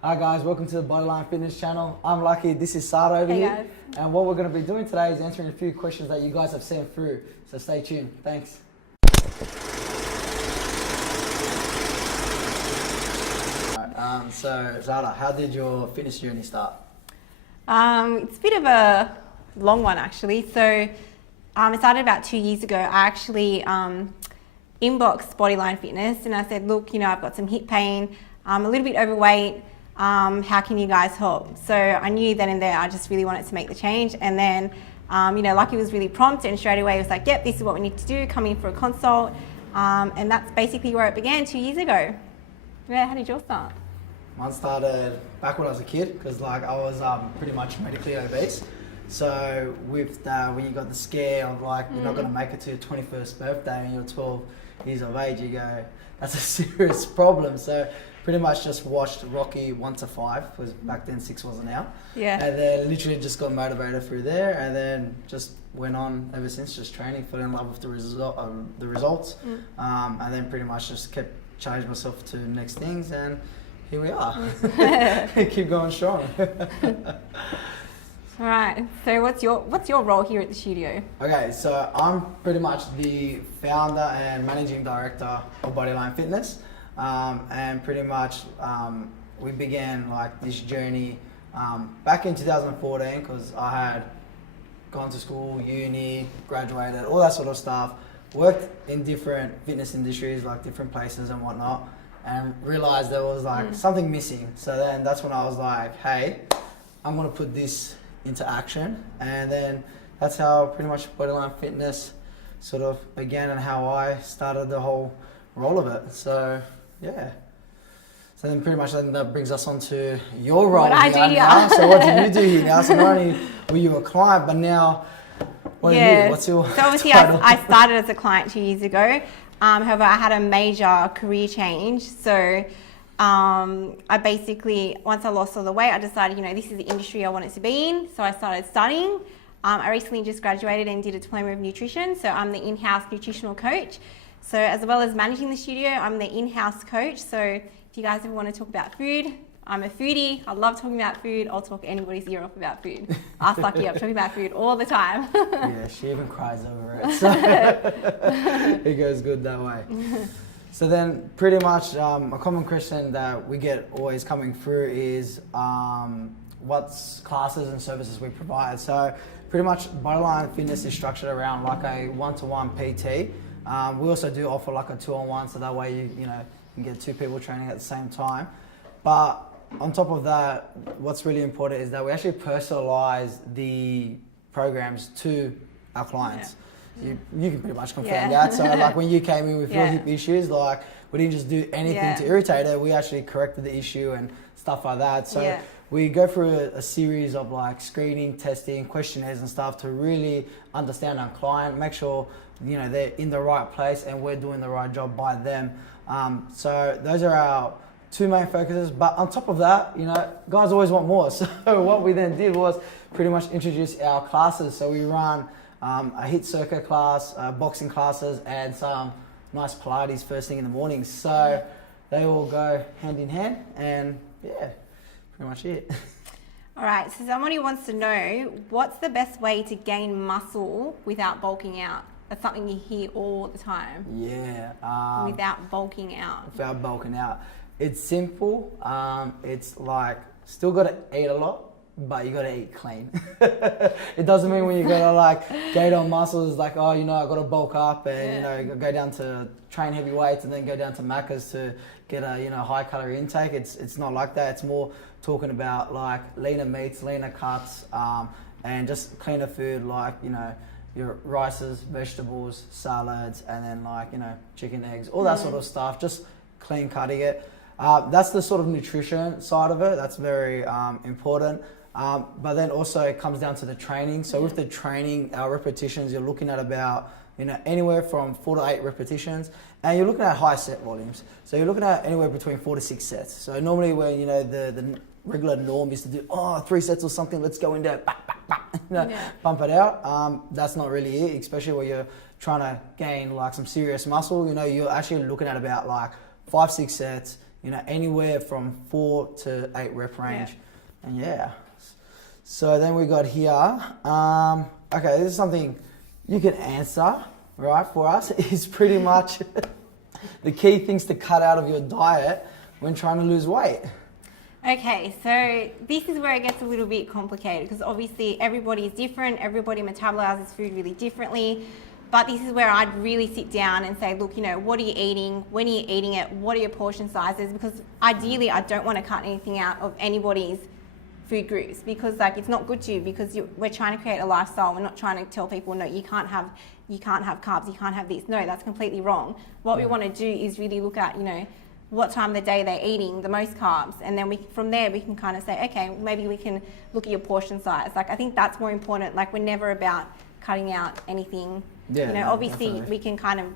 Hi guys, welcome to the Bodyline Fitness channel. I'm Lucky, this is Sara over here. Guys. And what we're going to be doing today is answering a few questions that you guys have sent through. So stay tuned. Thanks. So Sara, how did your fitness journey start? It's a bit of a long one actually. So it started about 2 years ago. I actually inboxed Bodyline Fitness and I said, look, I've got some hip pain, I'm a little bit overweight, how can you guys help? So I knew then and there I just really wanted to make the change, and then Lucky was really prompt and straight away was like, yep, this is what we need to do, come in for a consult, and that's basically where it began 2 years ago. Yeah, how did yours start? Mine started back when I was a kid because I was pretty much medically obese. So with when you got the scare of you're not going to make it to your 21st birthday and you're 12 years of age, you go, that's a serious problem. So pretty much just watched Rocky 1 to 5, because back then 6 wasn't out. Yeah. And then literally just got motivated through there, and then just went on ever since, just training, fell in love with the results, and then pretty much just kept challenging myself to next things, and here we are. Keep going strong. All right. So what's your role here at the studio? Okay, so I'm pretty much the founder and managing director of Bodyline Fitness, and pretty much we began this journey back in 2014 because I had gone to school, uni, graduated, all that sort of stuff. Worked in different fitness industries, different places and whatnot, and realized there was something missing. So then that's when I was like, hey, I'm gonna put this into action, and then that's how pretty much Bodyline Fitness sort of began and how I started the whole role of it. So yeah. So then pretty much that brings us on to your role now. So what do you do here now? So not only were you a client, but now what do you do? What's your So obviously title? I started as a client 2 years ago. However, I had a major career change. So I basically, once I lost all the weight, I decided, this is the industry I wanted to be in. So I started studying. I recently just graduated and did a diploma of nutrition. So I'm the in-house nutritional coach. So as well as managing the studio, I'm the in-house coach. So if you guys ever want to talk about food, I'm a foodie. I love talking about food. I'll talk anybody's ear off about food. Ask Lucky, I'm talking about food all the time. Yeah, she even cries over it. So it goes good that way. So then pretty much a common question that we get always coming through is what's classes and services we provide. So pretty much Bodyline Fitness is structured around a one-to-one PT. We also do offer a 2-on-1, so that way you can get 2 people training at the same time. But on top of that, what's really important is that we actually personalize the programs to our clients. Yeah. You can pretty much confirm that. So when you came in with your hip issues, we didn't just do anything to irritate it. We actually corrected the issue and stuff like that. So we go through a series of screening, testing, questionnaires and stuff to really understand our client, make sure they're in the right place and we're doing the right job by them. So those are our 2 main focuses, but on top of that, guys always want more. So what we then did was pretty much introduce our classes. So we run a HIIT circuit class, boxing classes, and some nice Pilates first thing in the morning. So they all go hand in hand, and yeah, pretty much it. All right, so somebody wants to know, what's the best way to gain muscle without bulking out? That's something you hear all the time. Yeah. Without bulking out. Without bulking out. It's simple. It's still got to eat a lot, but you got to eat clean. It doesn't mean when you got to gain on muscles, I got to bulk up and go down to train heavy weights and then go down to Macca's to get a high calorie intake. It's not like that. It's more talking about leaner meats, leaner cuts, and just cleaner food your rices, vegetables, salads, and then chicken, eggs, all that sort of stuff. Just clean cutting it. That's the sort of nutrition side of it. That's very important. But then also it comes down to the training. So with the training, our repetitions, you're looking at about anywhere from 4 to 8 repetitions, and you're looking at high set volumes. So you're looking at anywhere between 4 to 6 sets. So normally when the regular norm is to do 3 sets or something, let's go in there, pump it out. That's not really it, especially when you're trying to gain some serious muscle. You're actually looking at about 5-6 sets, anywhere from 4 to 8 rep range. And yeah. So then we got here. Okay, this is something you can answer, right, for us. Is pretty much the key things to cut out of your diet when trying to lose weight. Okay, so this is where it gets a little bit complicated because obviously everybody is different, everybody metabolizes food really differently, but this is where I'd really sit down and say, look, what are you eating, when are you eating it, what are your portion sizes, because ideally I don't want to cut anything out of anybody's food groups because it's not good to you because we're trying to create a lifestyle. We're not trying to tell people, no, you can't have carbs, you can't have this. No, that's completely wrong. What we want to do is really look at, what time of the day they're eating the most carbs, and then from there we can kind of say, okay, maybe we can look at your portion size. I think that's more important. We're never about cutting out anything. Obviously definitely. We can kind of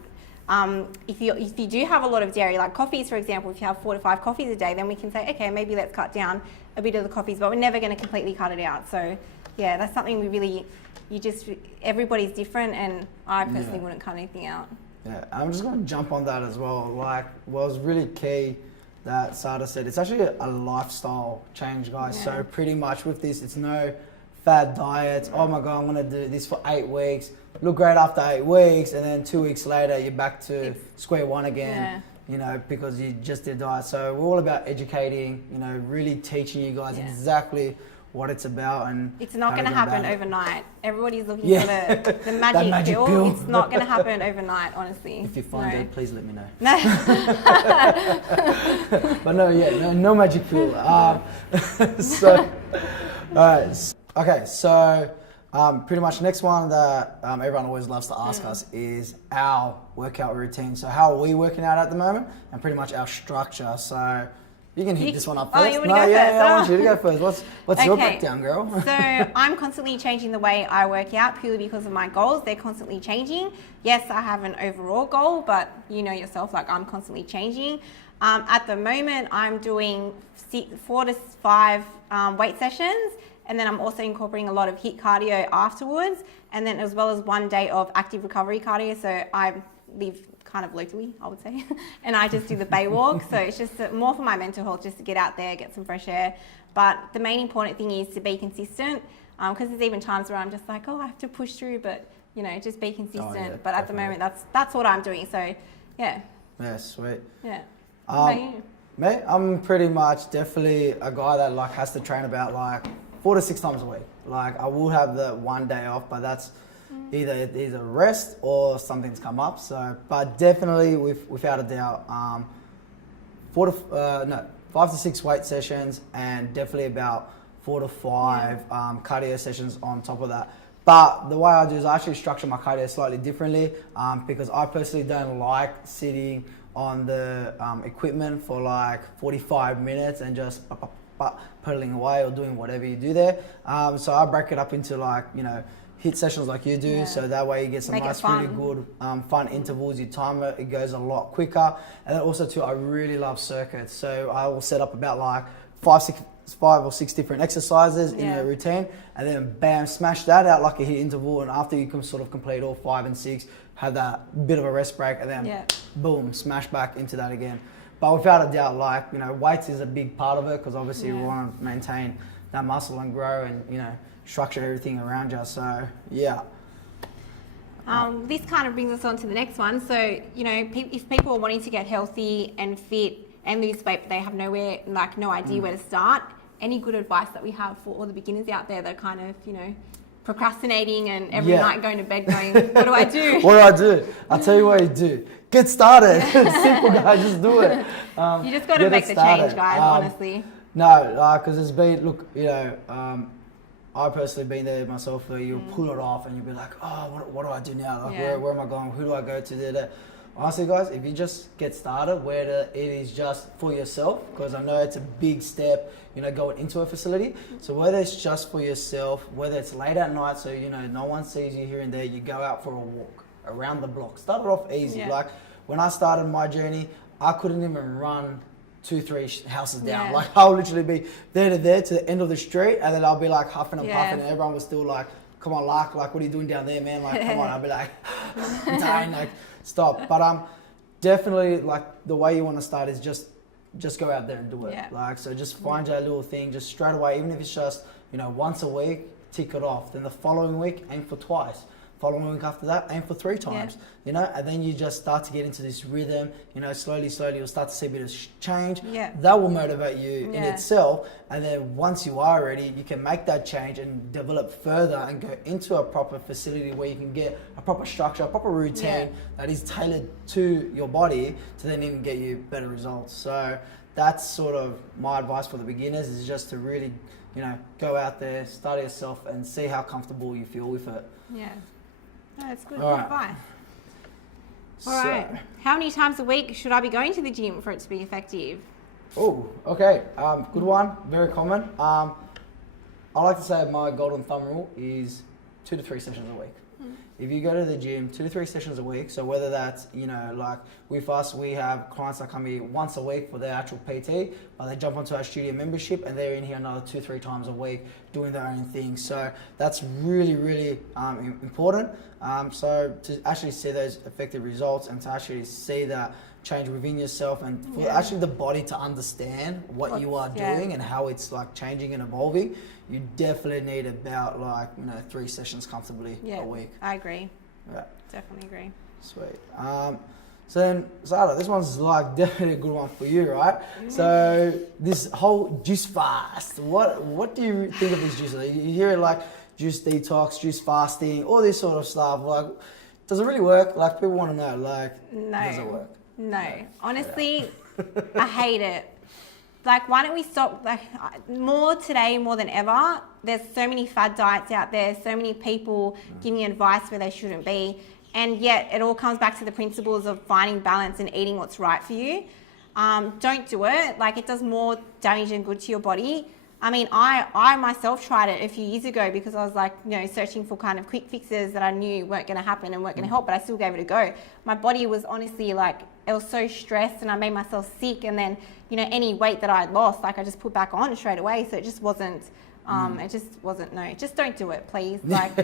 if you do have a lot of dairy, like coffees for example, if you have 4 to 5 coffees a day, then we can say, okay, maybe let's cut down a bit of the coffees, but we're never going to completely cut it out. So yeah, that's something we really, everybody's different, and I personally wouldn't cut anything out. Yeah, I'm just going to jump on that as well. What was really key that Sara said, it's actually a lifestyle change, guys. Yeah. So pretty much with this, it's no fad diets. Oh my God, I'm going to do this for 8 weeks. Look great after 8 weeks, and then 2 weeks later, you're back to square one again. Yeah. Because you just did diet. So we're all about educating, really teaching you guys exactly what it's about, and it's not going to happen overnight. Everybody's looking for the magic pill. It's not going to happen overnight, honestly. If you find it, please let me know. But no magic pill. So, all right. Okay, so pretty much next one that everyone always loves to ask us is our workout routine. So how are we working out at the moment, and pretty much our structure. So you can hit this one up first. Oh, you want to go first? I want you to go first. What's your breakdown, girl? So I'm constantly changing the way I work out purely because of my goals. They're constantly changing. Yes, I have an overall goal, but you know yourself, I'm constantly changing. At the moment, I'm doing 4 to 5 weight sessions, and then I'm also incorporating a lot of HIIT cardio afterwards, and then as well as 1 day of active recovery cardio. So I live kind of locally, I would say, and I just do the bay walk. So it's just more for my mental health, just to get out there, get some fresh air. But the main important thing is to be consistent, because there's even times where I'm just I have to push through, but just be consistent. Oh, yeah, but at the moment, that's what I'm doing. So yeah. Yeah, sweet. Yeah. What about you? Mate, I'm pretty much definitely a guy that has to train about 4 to 6 times a week. I will have the 1 day off, but that's either rest or something's come up. So, but definitely without a doubt, 5 to 6 weight sessions, and definitely about 4 to 5 cardio sessions on top of that. But the way I do is I actually structure my cardio slightly differently, because I personally don't like sitting on the equipment for 45 minutes and just pedaling away or doing whatever you do there. So I break it up into HIIT sessions like you do, so that way you get some nice, really good fun intervals. You time it, it goes a lot quicker. And then also too, I really love circuits. So I will set up about 5 or 6 different exercises in a routine, and then bam, smash that out like a HIIT interval. And after you can sort of complete all 5 and 6, have that bit of a rest break, and then boom, smash back into that again. But without a doubt, weights is a big part of it, because obviously we want to maintain that muscle and grow, and structure everything around you. So yeah. This kind of brings us on to the next one. So if people are wanting to get healthy and fit and lose weight, but they have no idea where to start, any good advice that we have for all the beginners out there that are kind of procrastinating and every night going to bed going, what do I do? What do I do? I'll tell you what you do. Get started. Simple, guys. Just do it. You just got to make the change, guys, honestly. No, because it's been, I've personally been there myself, where you pull it off and you'll be like, oh, what do I do now? Where am I going? Who do I go to? Honestly, guys, if you just get started, whether it is just for yourself, because I know it's a big step, going into a facility. So whether it's just for yourself, whether it's late at night, so no one sees you here and there, you go out for a walk around the block. Start it off easy. Yeah. When I started my journey, I couldn't even run 2-3 houses down. I'll literally be there to the end of the street, and then I'll be huffing and puffing, and everyone was still come on, what are you doing down there, man? Come on. I'll be I'm dying, stop. But definitely the way you want to start is just just go out there and do it. Yeah. Like, so just find your little thing, just straight away, even if it's just, you know, once a week, tick it off. Then the following week, aim for twice. Following week after that, aim for 3 times, you know, and then you just start to get into this rhythm, you know, slowly, you'll start to see a bit of change. Yeah. That will motivate you in itself. And then once you are ready, you can make that change and develop further and go into a proper facility where you can get a proper structure, a proper routine that is tailored to your body to then even get you better results. So that's sort of my advice for the beginners, is just to really, you know, go out there, start yourself and see how comfortable you feel with it. Yeah. No, that's good All right. advice. All right. How many times a week should I be going to the gym for it to be effective? Oh, okay. Good one. Very common. I like to say my golden thumb rule is 2 to 3 sessions a week. If you go to the gym 2 to 3 sessions a week, so whether that's, you know, like with us, we have clients that come here once a week for their actual PT, but they jump onto our studio membership and they're in here another 2-3 times a week doing their own thing. So that's really, really important. So to actually see those effective results and to actually see that change within yourself and for actually the body to understand what you are doing and how it's like changing and evolving, you definitely need about like, you know, 3 sessions comfortably a week. I agree. Yeah. Definitely agree. Sweet. So then, Sara, this one's like definitely a good one for you, right? So this whole juice fast, what do you think of this juice? You hear it like juice detox, juice fasting, all this sort of stuff. Like, does it really work? Like, people want to know, like, does it work? No, honestly, I hate it. Like, why don't we stop? Like, more today, more than ever. There's so many fad diets out there, so many people giving advice where they shouldn't be. And yet it all comes back to the principles of finding balance and eating what's right for you. Don't do it. Like, it does more damage than good to your body. I mean, I myself tried it a few years ago because I was like, you know, searching for kind of quick fixes that I knew weren't going to happen and weren't going to help, but I still gave it a go. My body was honestly like, it was so stressed and I made myself sick. And then, you know, any weight that I'd lost, like I just put back on straight away. So it just wasn't, no, just don't do it, please. Like,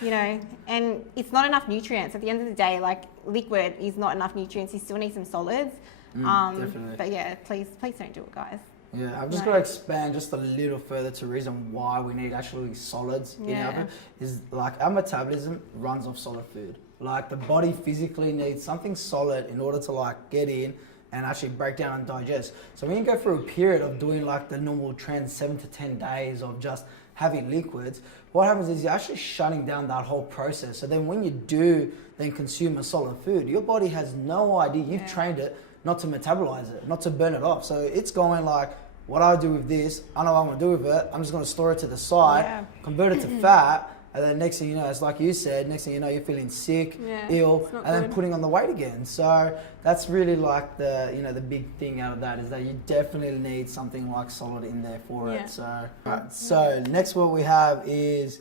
you know, and it's not enough nutrients. At the end of the day, like, liquid is not enough nutrients. You still need some solids. Definitely. But yeah, please don't do it, guys. Yeah, I'm just going to expand just a little further to reason why we need actually solids in our food. Is like our metabolism runs off solid food. Like, the body physically needs something solid in order to like get in and actually break down and digest. So when you go through a period of doing like the normal trend 7 to 10 days of just having liquids, what happens is you're actually shutting down that whole process. So then when you do then consume a solid food, your body has no idea. You've trained it not to metabolize it, not to burn it off. So it's going like, what I do with this, I know what I'm gonna do with it. I'm just gonna store it to the side, convert it to fat, and then next thing you know, it's like you said, next thing you know, you're feeling sick, ill, and then putting on the weight again. So that's really like the, you know, the big thing out of that is that you definitely need something like solid in there for it. So, right. So next what we have is,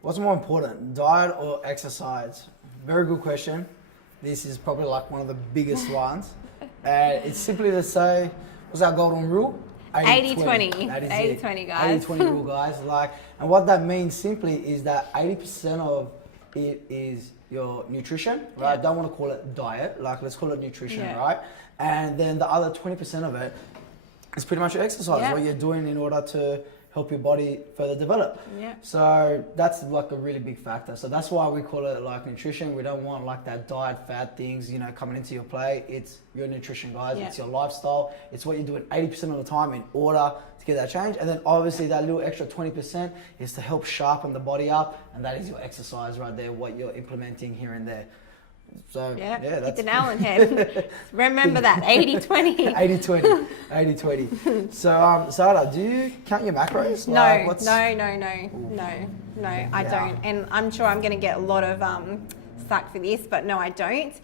what's more important, diet or exercise? Very good question. This is probably like one of the biggest ones. And it's simply to say, what's our golden rule? 80-20. 80-20, guys. 80-20 rule, guys. Like, and what that means simply is that 80% of it is your nutrition, right? I don't want to call it diet. Like, let's call it nutrition, right? And then the other 20% of it is pretty much your exercise, what you're doing in order to help your body further develop. So that's like a really big factor. So that's why we call it like nutrition. We don't want like that diet fad things, you know, coming into your play. It's your nutrition, guys. It's your lifestyle. It's what you're doing 80% of the time in order to get that change. And then obviously that little extra 20% is to help sharpen the body up. And that is your exercise right there, what you're implementing here and there. So that's hit the nail on the head. Remember that 80-20. 80-20. So Sara, do you count your macros? No, like, no, I don't. And I'm sure I'm going to get a lot of slack for this, but no, I don't.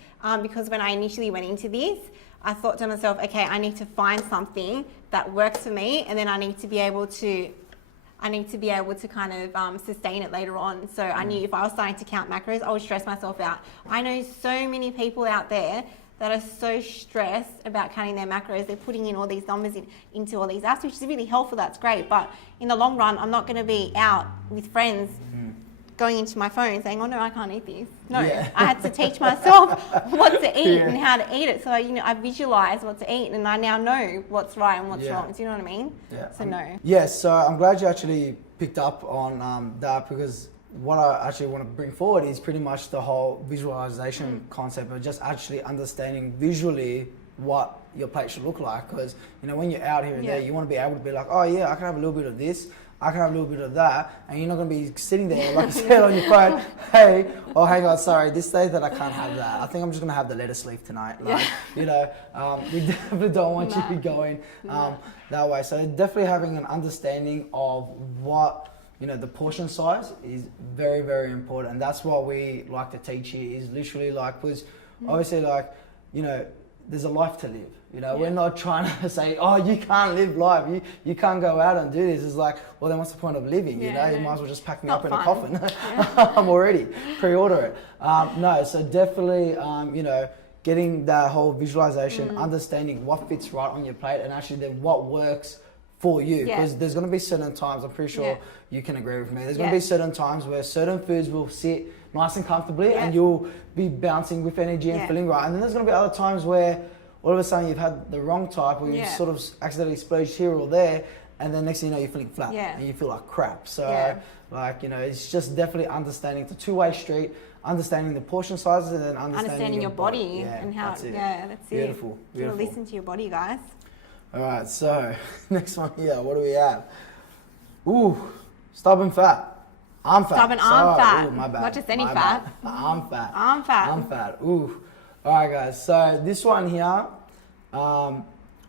Because when I initially went into this, I thought to myself, okay, I need to find something that works for me, and then I need to be able to kind of sustain it later on. So I knew if I was starting to count macros, I would stress myself out. I know so many people out there that are so stressed about counting their macros. They're putting in all these numbers into all these apps, which is really helpful. That's great. But in the long run, I'm not going to be out with friends going into my phone saying, oh no, I can't eat this. No, Yeah. I had to teach myself what to eat Yeah. and how to eat it. So, I visualize what to eat and I now know what's right and what's Yeah. wrong. Do you know what I mean? Yeah. So no. Yes, so I'm glad you actually picked up on that, because what I actually want to bring forward is pretty much the whole visualization concept of just actually understanding visually what your plate should look like. Because, when you're out here and there, you want to be able to be like, oh yeah, I can have a little bit of this, I can have a little bit of that, and you're not going to be sitting there, like you said, on your phone, hey, oh hang on, sorry, this day that I can't have that. I think I'm just going to have the lettuce leaf tonight. Like, we definitely don't want you to be going that way. So definitely having an understanding of what, the portion size is very, very important. And that's what we like to teach you, is literally like, because obviously like, there's a life to live. We're not trying to say, oh, you can't live life. You can't go out and do this. It's like, well, then what's the point of living? You might as well just pack me up in a coffin. I'm already pre-order it. No, so definitely, getting that whole visualization, understanding what fits right on your plate, and actually then what works for you. Because there's going to be certain times, I'm pretty sure you can agree with me, there's going to be certain times where certain foods will sit nice and comfortably and you'll be bouncing with energy and feeling right. And then there's going to be other times where all of a sudden you've had the wrong type, or you've sort of accidentally splurged here or there, and then next thing you know, you're feeling flat and you feel like crap. So it's just definitely understanding, it's a two-way street, understanding the portion sizes and then understanding your body and how, that's it. Beautiful. You gotta listen to your body, guys. All right, so next one here, what do we have? Ooh, stubborn fat. Arm fat. Stubborn arm fat. Ooh, my bad. Not just any My fat. bad. Arm fat. Arm fat. Arm fat. Ooh. All right, guys. So this one here,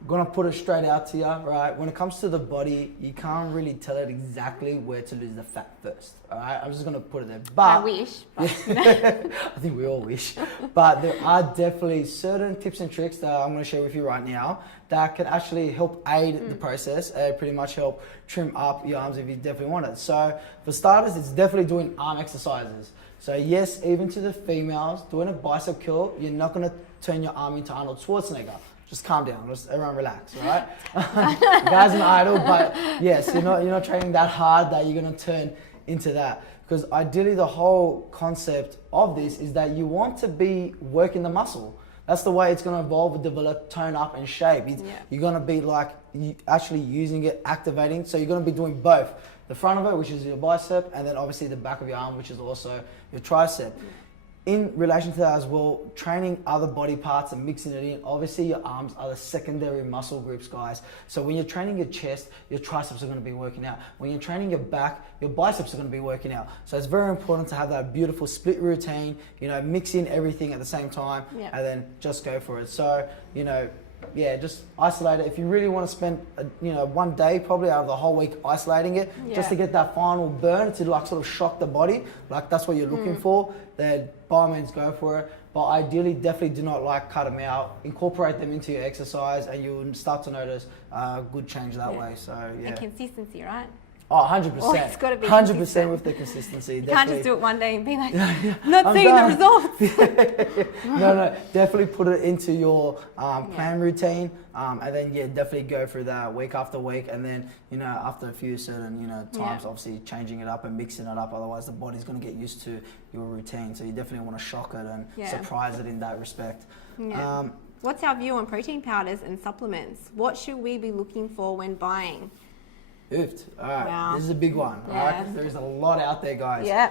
gonna put it straight out to you, right? When it comes to the body, you can't really tell it exactly where to lose the fat first. All right, I'm just gonna put it there. But I wish. But I think we all wish. But there are definitely certain tips and tricks that I'm gonna share with you right now that can actually help aid the process and pretty much help trim up your arms if you definitely want it. So for starters, it's definitely doing arm exercises. So yes, even to the females, doing a bicep curl, you're not gonna turn your arm into Arnold Schwarzenegger. Just calm down, just everyone relax, all right? You guys are an idol, but yes, you're not training that hard that you're gonna turn into that. Because ideally the whole concept of this is that you want to be working the muscle. That's the way it's gonna evolve, develop, tone up and shape. You're gonna be like actually using it, activating. So you're gonna be doing both. The front of it, which is your bicep, and then obviously the back of your arm, which is also your tricep. In relation to that as well, training other body parts and mixing it in. Obviously your arms are the secondary muscle groups, guys. So when you're training your chest, your triceps are gonna be working out. When you're training your back, your biceps are gonna be working out. So it's very important to have that beautiful split routine, mix in everything at the same time and then just go for it. So, just isolate it. If you really want to spend, one day probably out of the whole week isolating it, just to get that final burn to like sort of shock the body, like that's what you're looking for, then by all means go for it. But ideally, definitely do not cut them out. Incorporate them into your exercise, and you'll start to notice good change that way. So And consistency, right? Oh, 100%. Oh, it's got to be 100% with the consistency. You can't just do it one day and be like, not seeing the results. No, definitely put it into your plan routine, and then definitely go through that week after week, and then after a few certain times, obviously changing it up and mixing it up. Otherwise, the body's going to get used to your routine. So you definitely want to shock it and surprise it in that respect. Yeah. What's our view on protein powders and supplements? What should we be looking for when buying? Oofed. All right, This is a big one, right? Because there's a lot out there, guys. Yeah.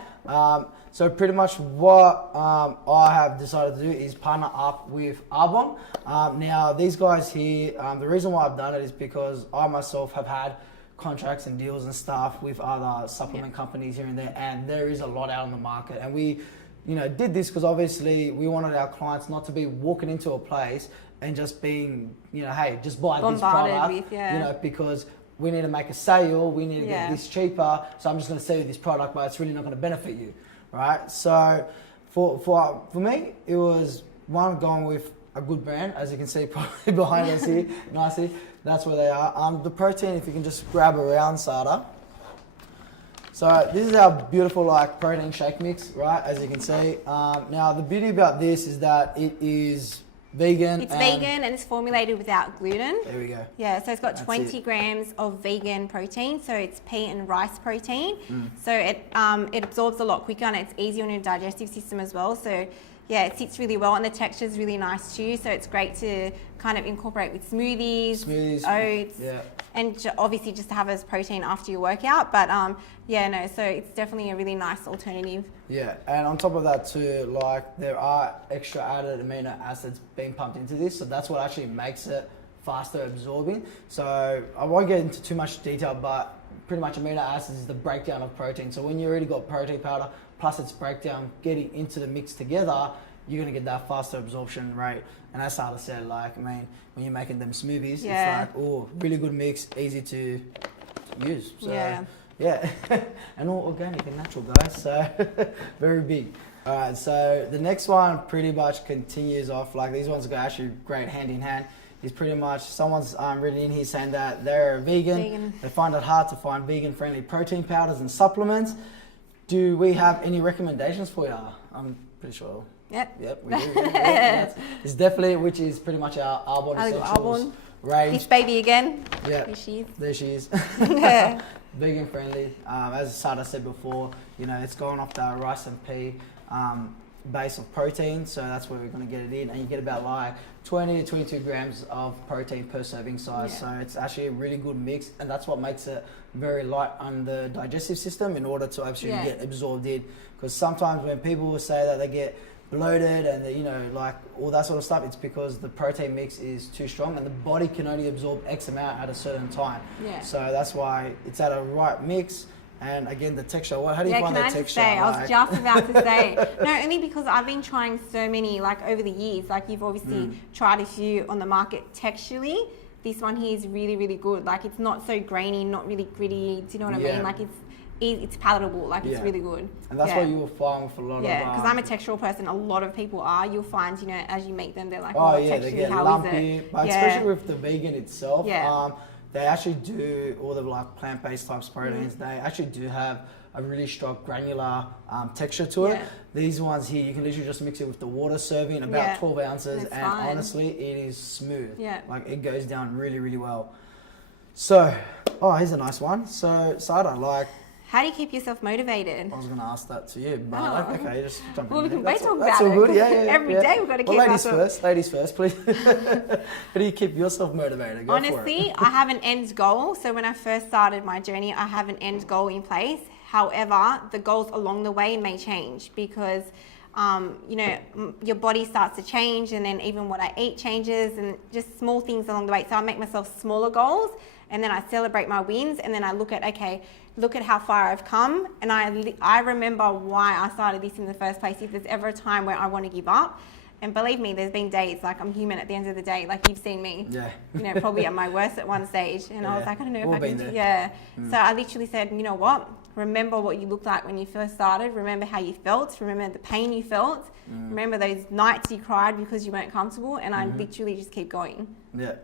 So pretty much what I have decided to do is partner up with Arbonne. Now, these guys here, the reason why I've done it is because I myself have had contracts and deals and stuff with other supplement companies here and there, and there is a lot out on the market. And we, did this because obviously we wanted our clients not to be walking into a place and just being, hey, just buy this product, because we need to make a sale, we need to get this cheaper, so I'm just going to sell you this product, but it's really not going to benefit you, right? So for me, it was one, going with a good brand, as you can see probably behind us here, nicely, that's where they are. The protein, if you can just grab around, Sara. So this is our beautiful protein shake mix, right, as you can see. Now the beauty about this is that it is Vegan. It's vegan and it's formulated without gluten. There we go. Yeah, so it's got That's 20 it. grams of vegan protein. So it's pea and rice protein. So it absorbs a lot quicker and it's easy on your digestive system as well. So yeah, it sits really well and the texture is really nice too. So it's great to kind of incorporate with smoothies, oats, and obviously just to have as protein after your workout. But yeah, no, so it's definitely a really nice alternative. Yeah, and on top of that too, like there are extra added amino acids being pumped into this, so that's what actually makes it faster absorbing. So I won't get into too much detail, but pretty much amino acids is the breakdown of protein. So when you already got protein powder plus its breakdown getting into the mix together, you're gonna get that faster absorption rate. And as Sara said, like, I mean, when you're making them smoothies, it's like, oh, really good mix, easy to use. So, yeah. And all organic and natural, guys. So very big. All right, so the next one pretty much continues off. Like these ones go actually great hand in hand. Is pretty much someone's written in here saying that they're vegan. They find it hard to find vegan-friendly protein powders and supplements. Do we have any recommendations for you? I'm pretty sure. Yep, we do. It's definitely, which is pretty much our Arbonne Essentials range. This baby again. Yeah, there she is. Vegan friendly. As Sara said before, you know, it's going off the rice and pea base of protein, so that's where we're going to get it in, and you get about like 20 to 22 grams of protein per serving size. So it's actually a really good mix, and that's what makes it very light on the digestive system in order to actually get absorbed in. Because sometimes when people will say that they get bloated and you know, like all that sort of stuff, it's because the protein mix is too strong and the body can only absorb X amount at a certain time. So that's why it's at a right mix. And again, the texture, how do you find that texture? I was just about to say, no, only because I've been trying so many, like over the years, like you've obviously tried a few on the market texturally. This one here is really, really good. Like it's not so grainy, not really gritty. Do you know what I mean? Like it's palatable, like it's really good. And that's what you will find with a lot of... Yeah, because I'm a textural person, a lot of people are. You'll find, you know, as you make them, they're like, they get lumpy. But especially with the vegan itself, they actually do all the like plant-based types of proteins. They actually do have a really strong granular texture to it. These ones here, you can literally just mix it with the water serving, about 12 ounces, and honestly, it is smooth. Like it goes down really, really well. So, here's a nice one. So, Sara, like, how do you keep yourself motivated? I was going to ask that to you, but okay, just jump in. Well, we can both talk about it. That's all good, Every day we've got to keep ourselves. Ladies first, please. How do you keep yourself motivated? Go Honestly, for it. I have an end goal. So when I first started my journey, I have an end goal in place. However, the goals along the way may change because, you know, your body starts to change, and then even what I eat changes, and just small things along the way. So I make myself smaller goals, and then I celebrate my wins, and then I look at how far I've come, and I remember why I started this in the first place. If there's ever a time where I want to give up, and believe me, there's been days, like I'm human at the end of the day, like you've seen me, you know, probably at my worst at one stage, and I was like, I don't know if I can do, So I literally said, you know what, remember what you looked like when you first started, remember how you felt, remember the pain you felt, remember those nights you cried because you weren't comfortable, and I literally just keep going,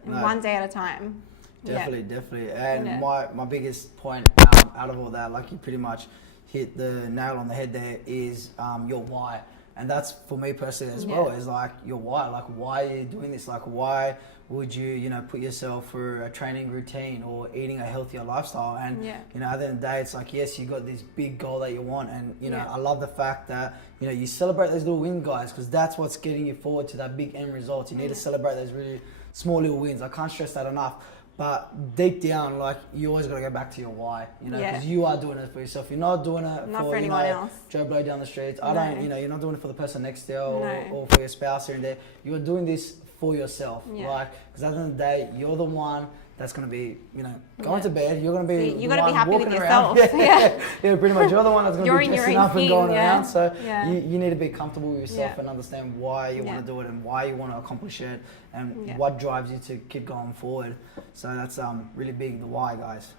one day at a time. Definitely. And my biggest point out of all that, like you pretty much hit the nail on the head there, is your why. And that's for me personally as well, is like your why. Like, why are you doing this? Like, why would you, you know, put yourself through a training routine or eating a healthier lifestyle? And, you know, at the end of the day, it's like, yes, you got this big goal that you want. And, you know, I love the fact that, you know, you celebrate those little wins, guys, because that's what's getting you forward to that big end result. You need to celebrate those really small little wins. I can't stress that enough. But deep down, like, you always got to go back to your why, you know, because you are doing it for yourself. You're not doing it for anyone else. Joe Blow down the streets. You know, you're not doing it for the person next to you or for your spouse here and there. You're doing this for yourself, like, because at the end of the day, you're the one that's going to be, you know, going to bed. You're going to be, you got to be happy with yourself. Pretty much. You're the one that's going to be dressing up and going around. So you need to be comfortable with yourself and understand why you want to do it and why you want to accomplish it and what drives you to keep going forward. So that's really big, the why, guys.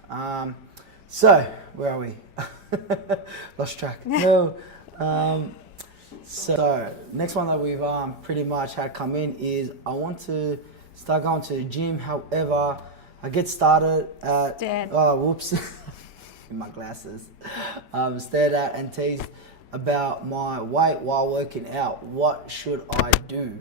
So where are we? Lost track. No. So next one that we've pretty much had come in is I want to start going to the gym. However, I get started at my glasses. Stared at and teased about my weight while working out. What should I do?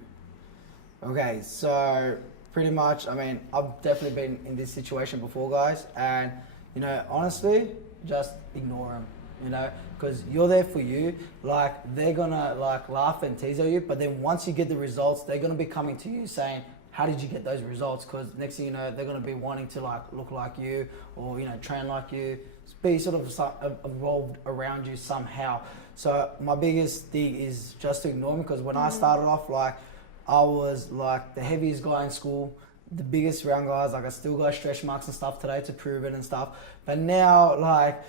Okay, so pretty much, I mean, I've definitely been in this situation before, guys, and you know, honestly, just ignore them. You know, because you're there for you. Like, they're gonna like laugh and tease at you, but then once you get the results, they're gonna be coming to you saying, how did you get those results? Because next thing you know, they're gonna be wanting to like look like you, or you know, train like you, be sort of evolved around you somehow. So my biggest thing is just to ignore them, because when I started off, like, I was like the heaviest guy in school, the biggest round guys. Like, I still got stretch marks and stuff today to prove it and stuff. But now, like,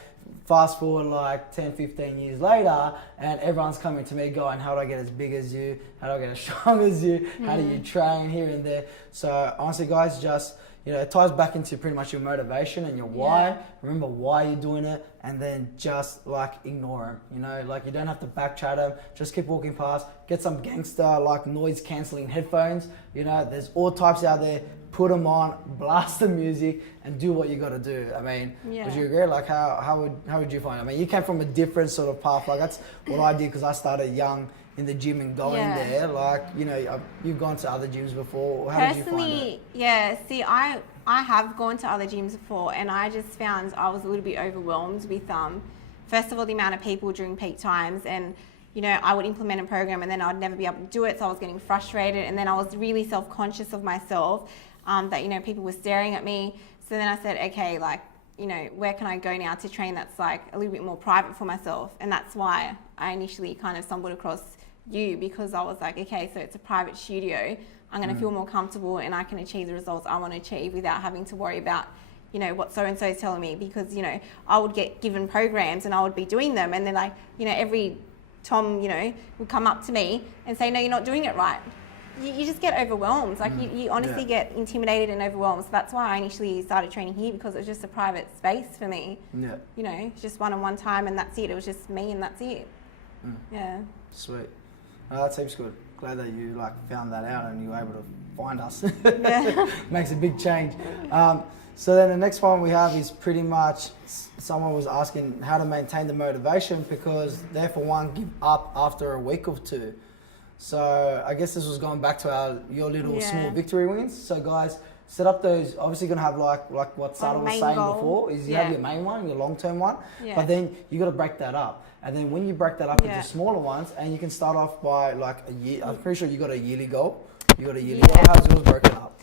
fast forward like 10, 15 years later, and everyone's coming to me going, how do I get as big as you? How do I get as strong as you? How do you train here and there? So honestly, guys, just, you know, it ties back into pretty much your motivation and your why. Remember why you're doing it, and then just like ignore them. You know, like, you don't have to backchat them. Just keep walking past. Get some gangster like noise cancelling headphones. You know, there's all types out there. Put them on, blast the music, and do what you got to do. I mean, would you agree? Like, how would you find it? I mean, you came from a different sort of path. Like, that's what I did, because I started young in the gym and going there. Like, you know, you've gone to other gyms before. How did you find it? Yeah. See, I have gone to other gyms before, and I just found I was a little bit overwhelmed with first of all, the amount of people during peak times, and you know, I would implement a program and then I'd never be able to do it, so I was getting frustrated, and then I was really self-conscious of myself. That, you know, people were staring at me. So then I said, okay, like, you know, where can I go now to train that's like a little bit more private for myself? And that's why I initially kind of stumbled across you, because I was like, okay, so it's a private studio. I'm going to feel more comfortable, and I can achieve the results I want to achieve without having to worry about, you know, what so-and-so is telling me. Because, you know, I would get given programs and I would be doing them, and then, like, you know, every Tom, you know, would come up to me and say, no, you're not doing it right. You just get overwhelmed. Like, you honestly get intimidated and overwhelmed. So that's why I initially started training here, because it was just a private space for me. Yeah. You know, it's just one-on-one time, and that's it. It was just me, and that's it. Yeah. Sweet. That seems good. Glad that you like found that out and you were able to find us. Makes a big change. So then the next one we have is pretty much, someone was asking how to maintain the motivation, because they, for one, give up after a week or two. So I guess this was going back to your little small victory wins. So guys, set up those. Obviously, you're gonna have like what Sara was saying before. Is you have your main one, your long-term one, but then you got to break that up. And then when you break that up into smaller ones, and you can start off by like a year. I'm pretty sure you got a yearly goal. You got a yearly goal. How's yours broken up?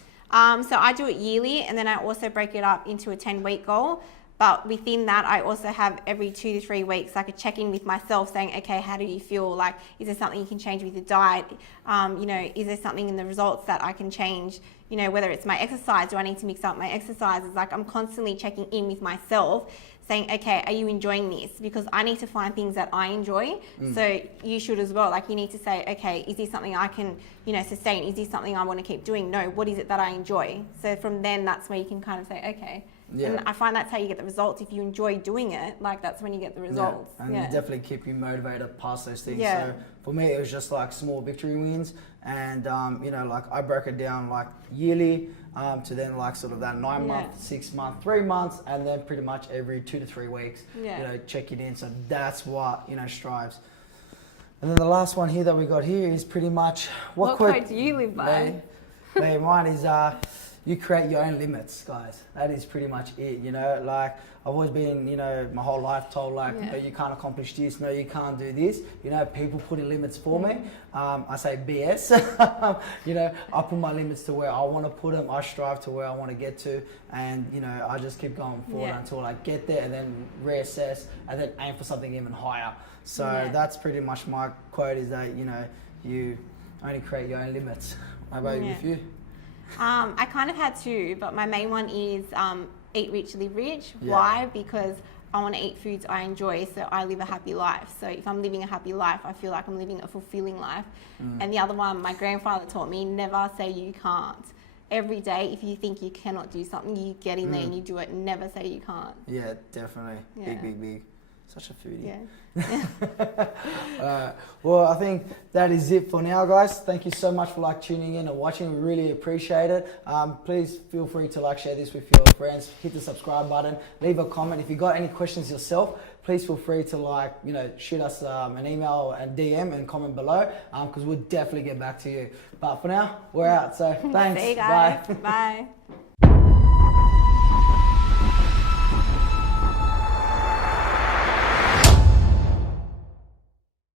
So I do it yearly, and then I also break it up into a 10-week goal. But within that, I also have every 2 to 3 weeks, like a check-in with myself saying, okay, how do you feel? Like, is there something you can change with your diet? You know, is there something in the results that I can change? You know, whether it's my exercise, do I need to mix up my exercises? Like, I'm constantly checking in with myself saying, okay, are you enjoying this? Because I need to find things that I enjoy. So you should as well. Like, you need to say, okay, is this something I can, you know, sustain? Is this something I want to keep doing? No, what is it that I enjoy? So from then, that's where you can kind of say, okay. And I find that's how you get the results. If you enjoy doing it, like, that's when you get the results. And you definitely keep you motivated past those things. So for me, it was just like small victory wins, and you know, like, I broke it down like yearly to then like sort of that 9 month, 6 month, 3 months, and then pretty much every 2 to 3 weeks, you know, check it in. So that's what, you know, strives. And then the last one here that we got here is pretty much what quote do you live by? Mine is you create your own limits, guys. That is pretty much it, you know. Like, I've always been, you know, my whole life told, like, no, you can't accomplish this, no, you can't do this. You know, people putting limits for me. I say BS. You know, I put my limits to where I want to put them. I strive to where I want to get to, and, you know, I just keep going forward until I get there, and then reassess, and then aim for something even higher. So that's pretty much my quote, is that, you know, you only create your own limits. How about with you? I kind of had two, but my main one is eat rich, live rich. Why? Because I want to eat foods I enjoy, so I live a happy life. So if I'm living a happy life, I feel like I'm living a fulfilling life. And the other one, my grandfather taught me, never say you can't. Every day, if you think you cannot do something, you get in there and you do it. Never say you can't. Yeah, definitely. Big. Such a foodie. Well, I think that is it for now, guys. Thank you so much for like tuning in and watching. We really appreciate it. Please feel free to like share this with your friends. Hit the subscribe button. Leave a comment. If you got any questions yourself, please feel free to like, you know, shoot us an email and DM and comment below, because we'll definitely get back to you. But for now, we're out. So thanks. See you guys. Bye. Bye.